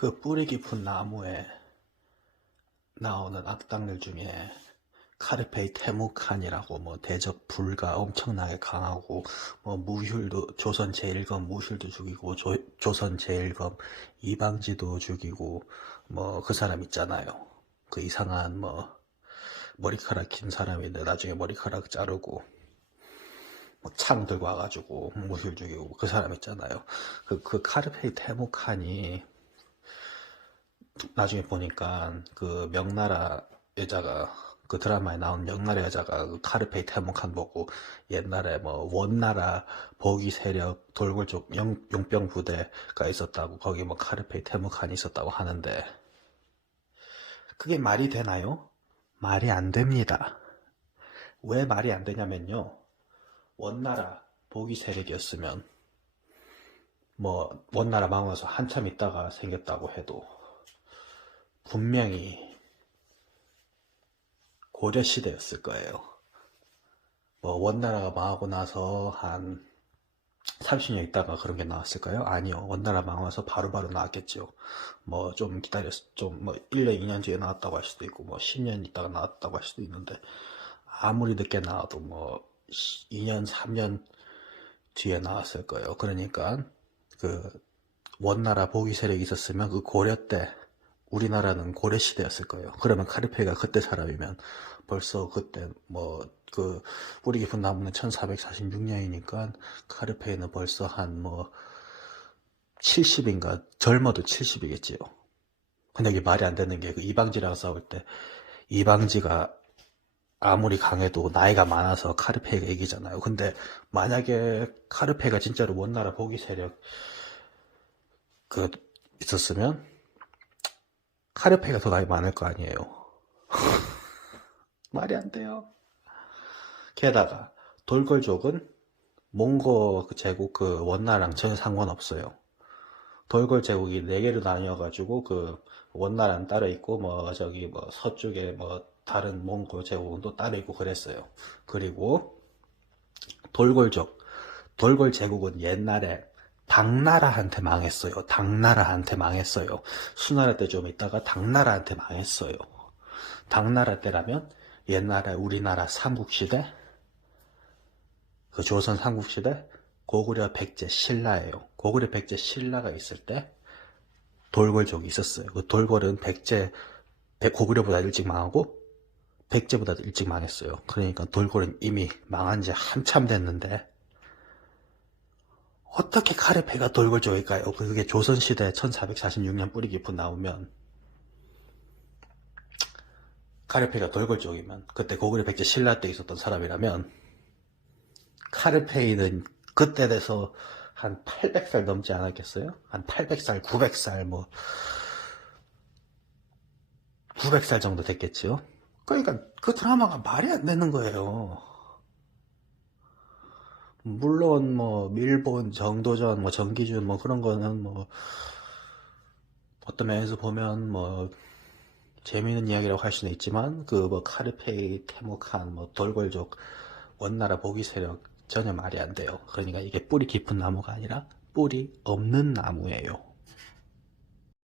그 뿌리 깊은 나무에 나오는 악당들 중에 카르페이 테무칸이라고 뭐 대적 불가 엄청나게 강하고 뭐 무휼도 조선 제일검 무휼도 죽이고 조, 조선 제일검 이방지도 죽이고 뭐 그 사람 있잖아요. 그 이상한 뭐 머리카락 긴 사람인데 나중에 머리카락 자르고 뭐 창 들고 와가지고 무술 죽이고 그 사람 있잖아요. 그, 그 카르페이 테무칸이 나중에 보니까 그 명나라 여자가 그 드라마에 나온 명나라 여자가 그 카르페이 테무칸 보고 옛날에 뭐 원나라 보기 세력 돌골족 용, 용병 부대가 있었다고 거기 뭐 카르페이 테무칸이 있었다고 하는데 그게 말이 되나요? 말이 안 됩니다. 왜 말이 안 되냐면요. 원나라 보기 세력이었으면 뭐 원나라 망해서 한참 있다가 생겼다고 해도 분명히 고려 시대였을 거예요. 뭐 원나라가 망하고 나서 한 30년 있다가 그런 게 나왔을까요? 아니요. 원나라 망하면서 바로바로 나왔겠죠. 뭐 좀 기다렸, 좀뭐 1년, 2년 뒤에 나왔다고 할 수도 있고 뭐 10년 있다가 나왔다고 할 수도 있는데 아무리 늦게 나와도 뭐 2년, 3년 뒤에 나왔을 거예요. 그러니까 그 원나라 보기 세력이 있었으면 그 고려 때 우리나라는 고려 시대였을 거예요. 그러면 카르페가 그때 사람이면 벌써 그때 뭐 그 뿌리 깊은 나무는 1446년이니까 카르페는 벌써 한 뭐 70인가 젊어도 70이겠지요. 근데 이게 말이 안 되는 게 그 이방지랑 싸울 때 이방지가 아무리 강해도 나이가 많아서 카르페가 이기잖아요. 근데 만약에 카르페가 진짜로 원나라 보기 세력 그 있었으면 카르페가 더 나이 많을 거 아니에요. 말이 안 돼요. 게다가 돌골족은 몽고 그 제국 그 원나라랑 전혀 상관없어요. 돌골 제국이 네 개로 나뉘어가지고 그 원나라는 따로 있고 뭐 저기 뭐 서쪽에 뭐 다른 몽골 제국은 또 따로 있고 그랬어요. 그리고 돌골족, 돌골 제국은 옛날에 당나라한테 망했어요. 당나라한테 망했어요. 수나라 때 좀 있다가 당나라한테 망했어요. 당나라 때라면 옛날에 우리나라 삼국시대, 그 조선 삼국시대, 고구려 백제 신라예요. 고구려 백제 신라가 있을 때 돌골족이 있었어요. 그 돌골은 백제, 백- 고구려보다 일찍 망하고 백제보다 일찍 망했어요. 그러니까 돌골은 이미 망한 지 한참 됐는데 어떻게 카르페가 돌골족일까요? 그게 조선시대 1446년 뿌리 깊은 나오면 카르페가 돌골족이면 그때 고구려 백제 신라 때 있었던 사람이라면 카르페이는 그때 돼서 한 800살 넘지 않았겠어요? 한 800살, 900살 뭐 900살 정도 됐겠지요? 그러니까 그 드라마가 말이 안 되는 거예요. 물론 뭐 밀본, 정도전, 뭐 정기준 뭐 그런 거는 뭐 어떤 면에서 보면 뭐 재미있는 이야기라고 할 수는 있지만 그 뭐 카르페이, 테무칸, 뭐 돌골족, 원나라 보기 세력 전혀 말이 안 돼요. 그러니까 이게 뿌리 깊은 나무가 아니라 뿌리 없는 나무예요.